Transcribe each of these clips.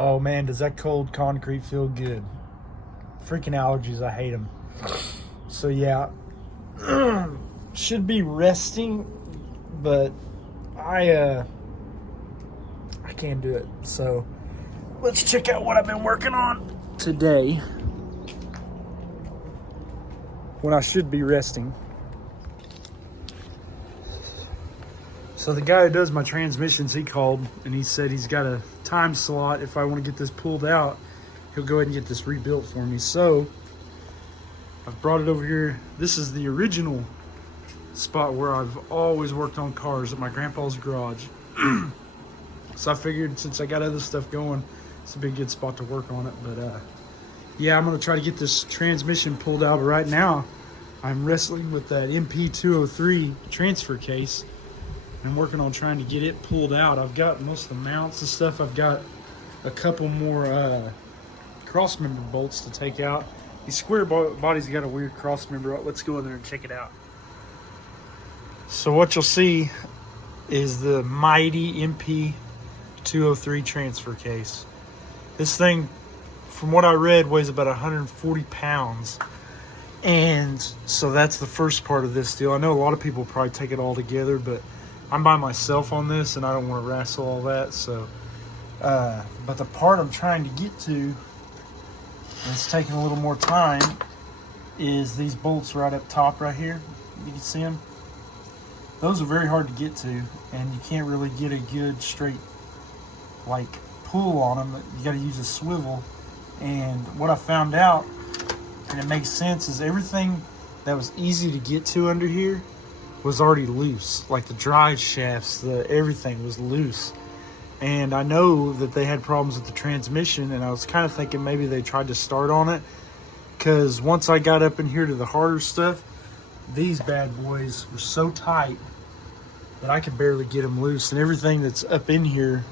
Oh man, does that cold concrete feel good? Freaking allergies, I hate them. So yeah, should be resting, but I can't do it. So let's check out what I've been working on today when I should be resting. So the guy who does my transmissions, he called and he said he's got a time slot. If I want to get this pulled out, he'll go ahead and get this rebuilt for me. So I've brought it over here. This is the original spot where I've always worked on cars at my grandpa's garage. So I figured since I got other stuff going, it's a big good spot to work on it. But yeah, I'm gonna try to get this transmission pulled out. But right now, I'm wrestling with that MP203 transfer case. I'm working on trying to get it pulled out. I've got most of the mounts and stuff. I've got a couple more cross member bolts to take out. These square bodies got a weird cross member. Let's go in there and check it out. So what you'll see is the mighty MP203 transfer case. This thing, from what I read, weighs about 140 pounds. And so that's the first part of this deal. I know a lot of people probably take it all together, but I'm by myself on this and I don't want to wrestle all that. So, but the part I'm trying to get to, and it's taking a little more time, is these bolts right up top right here. You can see them. Those are very hard to get to, and you can't really get a good straight like pull on them. You got to use a swivel. And what I found out, and it makes sense, is everything that was easy to get to under here was already loose. Like the drive shafts, everything was loose. And I know that they had problems with the transmission, and I was kind of thinking maybe they tried to start on it, because once I got up in here to the harder stuff, these bad boys were so tight that I could barely get them loose. And everything that's up in here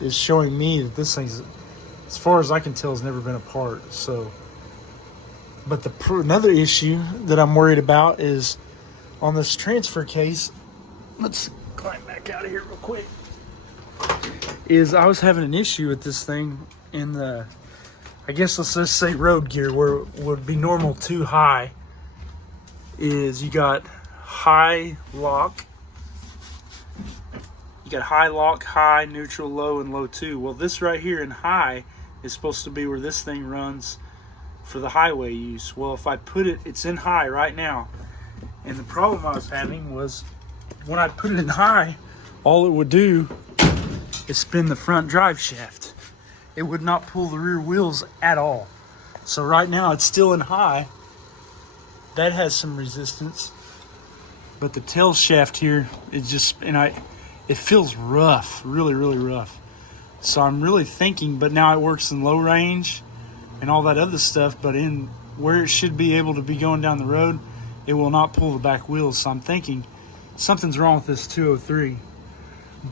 is showing me that this thing's, as far as I can tell, has never been apart. So, but another issue that I'm worried about is on this transfer case. Let's climb back out of here real quick. Is I was having an issue with this thing in the, I guess let's just say road gear, where it would be normal too high. Is you got high lock, high, neutral, low, and low 2. Well, this right here in high is supposed to be where this thing runs for the highway use. Well, if I put it, it's in high right now, and the problem I was having was when I put it in high, all it would do is spin the front drive shaft. It would not pull the rear wheels at all. So right now it's still in high. That has some resistance, but the tail shaft here is just, it feels rough, really, really rough. So I'm really thinking, but now it works in low range and all that other stuff, but in where it should be able to be going down the road, it will not pull the back wheels. So I'm thinking something's wrong with this 203.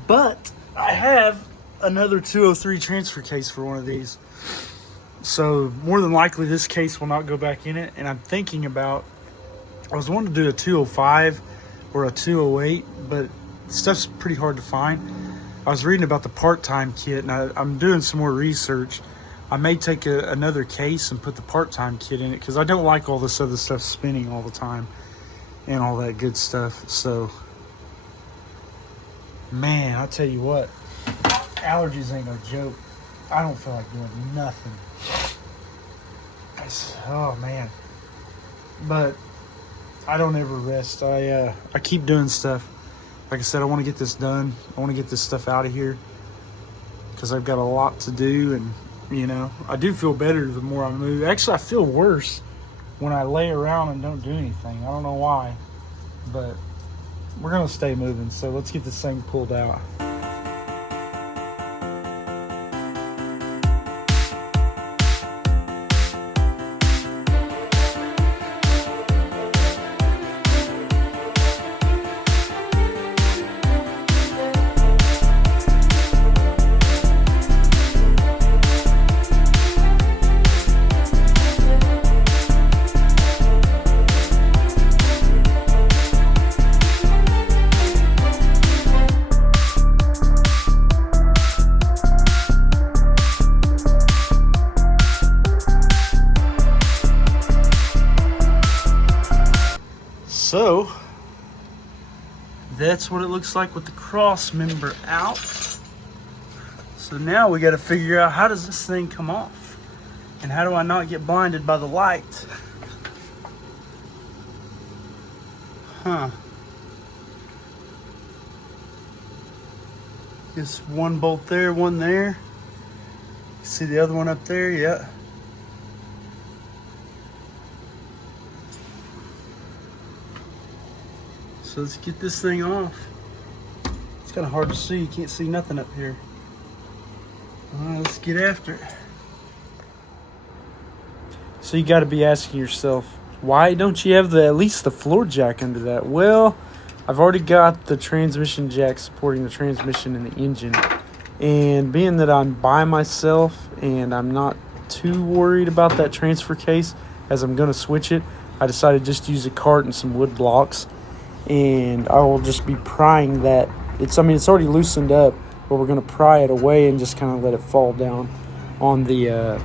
But I have another 203 transfer case for one of these. So more than likely this case will not go back in it. And I'm thinking about, I was wanting to do a 205 or a 208, but stuff's pretty hard to find. I was reading about the part-time kit, and I'm doing some more research. I may take another case and put the part-time kit in it, because I don't like all this other stuff spinning all the time and all that good stuff. So, man, I tell you what, allergies ain't no joke. I don't feel like doing nothing. Oh, man. But I don't ever rest. I keep doing stuff. Like I said, I want to get this done. I want to get this stuff out of here because I've got a lot to do. And, you know, I do feel better the more I move. Actually, I feel worse when I lay around and don't do anything. I don't know why, but we're going to stay moving. So let's get this thing pulled out. that's what it looks like with the cross member out. So now we got to figure out, how does this thing come off? And how do I not get blinded by the light? Huh. Just one bolt there, one there. See the other one up there? Yeah. So let's get this thing off. It's kind of hard to see. You can't see nothing up here. All right, let's get after it. So you got to be asking yourself, why don't you have at least the floor jack under that? Well, I've already got the transmission jack supporting the transmission and the engine. And being that I'm by myself and I'm not too worried about that transfer case as I'm going to switch it, I decided just to use a cart and some wood blocks. And I will just be prying that. It's already loosened up, but we're going to pry it away and just kind of let it fall down on the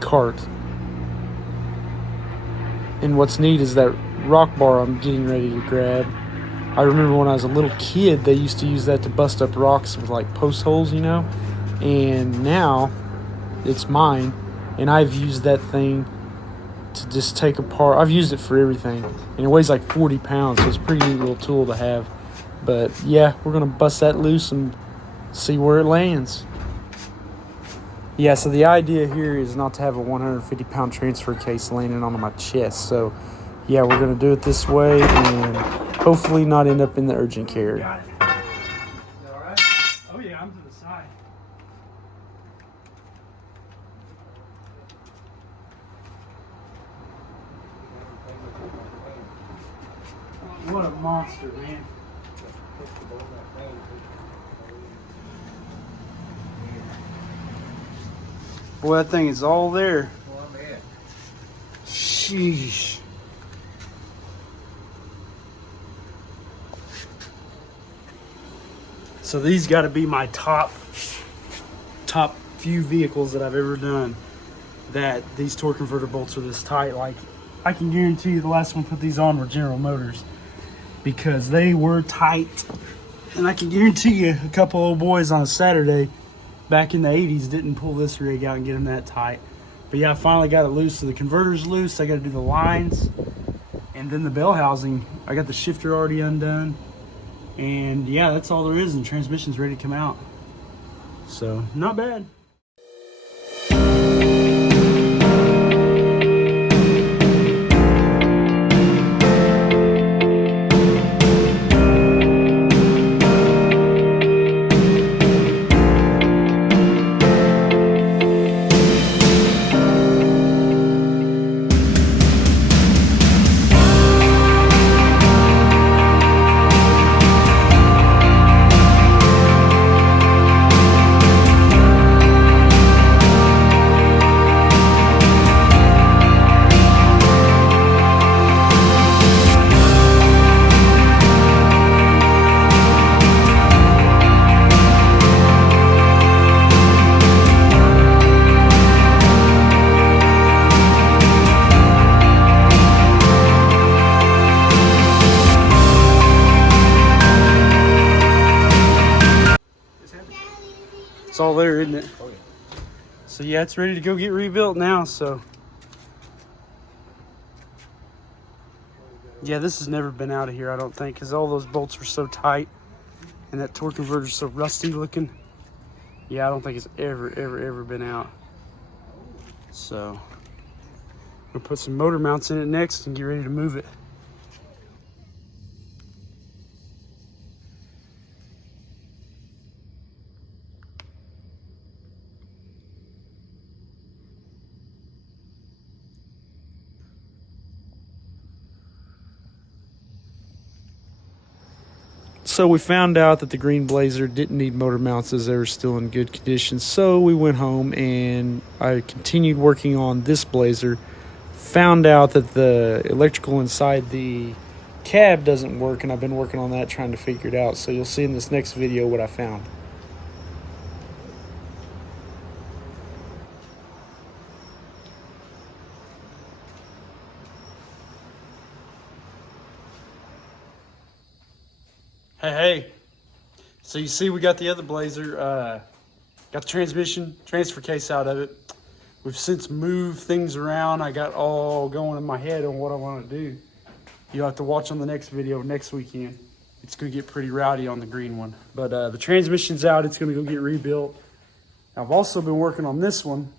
cart. And what's neat is that rock bar I'm getting ready to grab. I remember when I was a little kid, they used to use that to bust up rocks with like post holes, you know. And now it's mine, and I've used that thing to just take apart. I've used it for everything, and it weighs like 40 pounds, so it's a pretty neat little tool to have. But yeah, we're gonna bust that loose and see where it lands. Yeah, so the idea here is not to have a 150-pound transfer case landing on my chest. So yeah, we're gonna do it this way and hopefully not end up in the urgent care. Got it. Is that all right? Oh yeah, I'm to the side. What a monster, man. Boy, that thing is all there. Sheesh. So these got to be my top few vehicles that I've ever done that these torque converter bolts are this tight. Like, I can guarantee you the last one put these on were General Motors, because they were tight. And I can guarantee you a couple old boys on a Saturday back in the 80s didn't pull this rig out and get them that tight. But yeah, I finally got it loose. So the converter's loose. I got to do the lines. And then the bell housing. I got the shifter already undone. And yeah, that's all there is. And the transmission's ready to come out. So, not bad. It's all there, isn't it? Oh, yeah. So yeah, it's ready to go get rebuilt now. So yeah, this has never been out of here, I don't think, because all those bolts were so tight and that torque converter's so rusty looking. Yeah, I don't think it's ever been out. So we'll put some motor mounts in it next and get ready to move it. So we found out that the green Blazer didn't need motor mounts as they were still in good condition. So we went home and I continued working on this Blazer. Found out that the electrical inside the cab doesn't work, and I've been working on that, trying to figure it out. So you'll see in this next video what I found. Hey. So you see we got the other Blazer, got the transmission, transfer case out of it. We've since moved things around. I got all going in my head on what I want to do. You'll have to watch on the next video next weekend. It's going to get pretty rowdy on the green one. But the transmission's out. It's going to go get rebuilt. I've also been working on this one.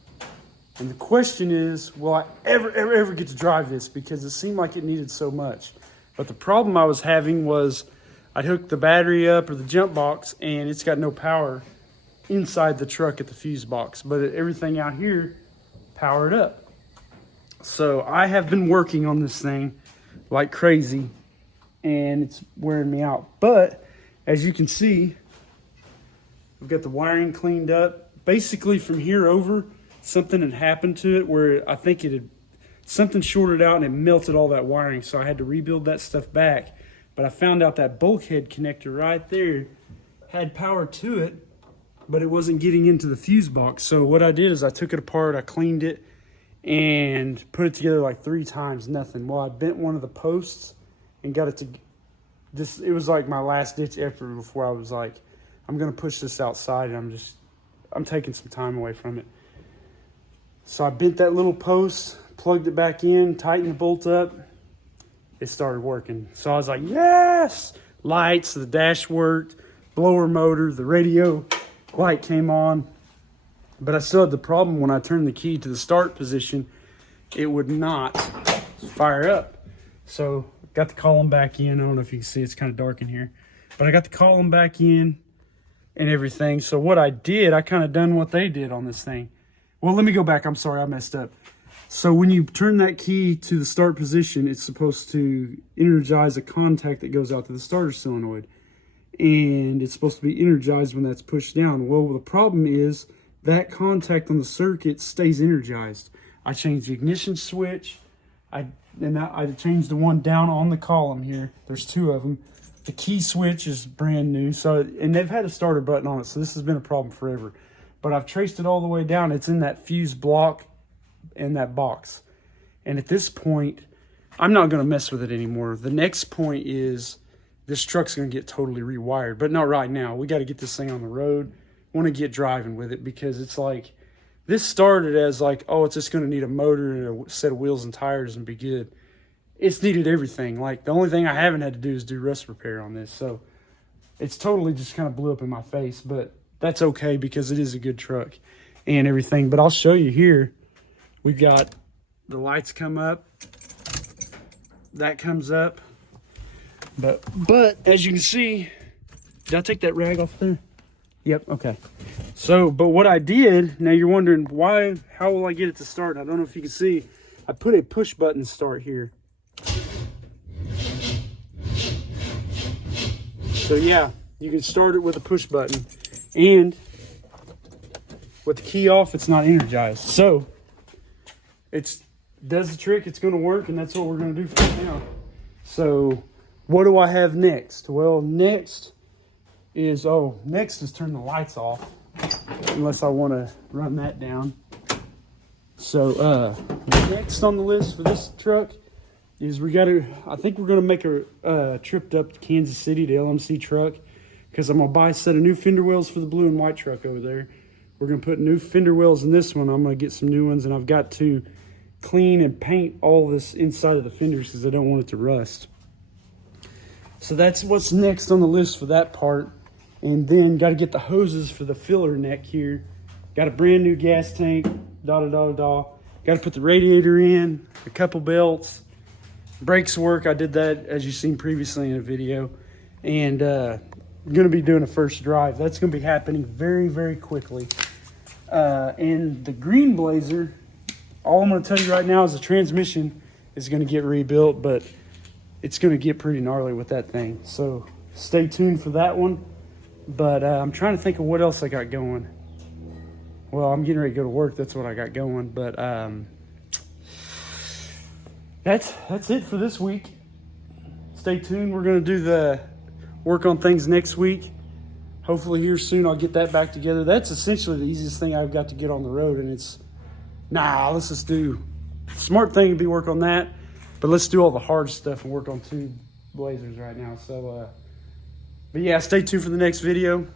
And the question is, will I ever get to drive this? Because it seemed like it needed so much. But the problem I was having was I'd hook the battery up or the jump box and it's got no power inside the truck at the fuse box. But everything out here powered up. So I have been working on this thing like crazy and it's wearing me out. But as you can see, I've got the wiring cleaned up. Basically from here over, something had happened to it where I think something shorted out and it melted all that wiring. So I had to rebuild that stuff back. But I found out that bulkhead connector right there had power to it, but it wasn't getting into the fuse box. So what I did is I took it apart, I cleaned it, and put it together like 3 times, nothing. Well, I bent one of the posts and got it to this. It was like my last ditch effort before I was like, I'm gonna push this outside and I'm taking some time away from it. So I bent that little post, plugged it back in, tightened the bolt up. It started working. So I was like, yes! Lights, the dash worked, blower motor, the radio light came on. But I still had the problem when I turned the key to the start position, it would not fire up. So got the column back in. I don't know if you can see, it's kind of dark in here. But I got the column back in and everything. So what I did, I kind of done what they did on this thing. Well, let me go back. I'm sorry, I messed up. So when you turn that key to the start position, it's supposed to energize a contact that goes out to the starter solenoid. And it's supposed to be energized when that's pushed down. Well, the problem is that contact on the circuit stays energized. I changed the ignition switch. I changed the one down on the column here. There's 2 of them. The key switch is brand new. And they've had a starter button on it, so this has been a problem forever. But I've traced it all the way down. It's in that fuse block in that box. And at this point, I'm not going to mess with it anymore. The next point is this truck's going to get totally rewired, but not right now. We got to get this thing on the road. Want to get driving with it because it's like, this started as like, oh, it's just going to need a motor and a set of wheels and tires and be good. It's needed everything. Like the only thing I haven't had to do is do rust repair on this. So it's totally just kind of blew up in my face, but that's okay because it is a good truck and everything. But I'll show you here. We've got the lights come up, that comes up, but as you can see, did I take that rag off there? Yep, okay. So, but what I did, now you're wondering how will I get it to start? I don't know if you can see, I put a push button start here. So yeah, you can start it with a push button and with the key off, it's not energized. So, it does the trick, it's going to work, and that's what we're going to do for now. So what do I have next? Well, next is turn the lights off, unless I want to run that down. So next on the list for this truck is I think we're going to make a trip up to Kansas City to LMC truck, because I'm going to buy a set of new fender wells for the blue and white truck over there. We're going to put new fender wells in this one. I'm going to get some new ones, and I've got to clean and paint all this inside of the fenders because I don't want it to rust. So that's what's next on the list for that part. And then got to get the hoses for the filler neck here. Got a brand new gas tank, Got to put the radiator in, a couple belts, brakes work. I did that as you've seen previously in a video. And going to be doing a first drive. That's going to be happening very, very quickly. And the green Blazer, all I'm going to tell you right now is the transmission is going to get rebuilt, but it's going to get pretty gnarly with that thing. So stay tuned for that one. But I'm trying to think of what else I got going. Well, I'm getting ready to go to work. That's what I got going. But that's it for this week. Stay tuned. We're going to do the work on things next week. Hopefully here soon I'll get that back together. That's essentially the easiest thing I've got to get on the road, and let's just do, smart thing to be work on that, but let's do all the hard stuff and work on 2 Blazers right now. So But yeah, stay tuned for the next video.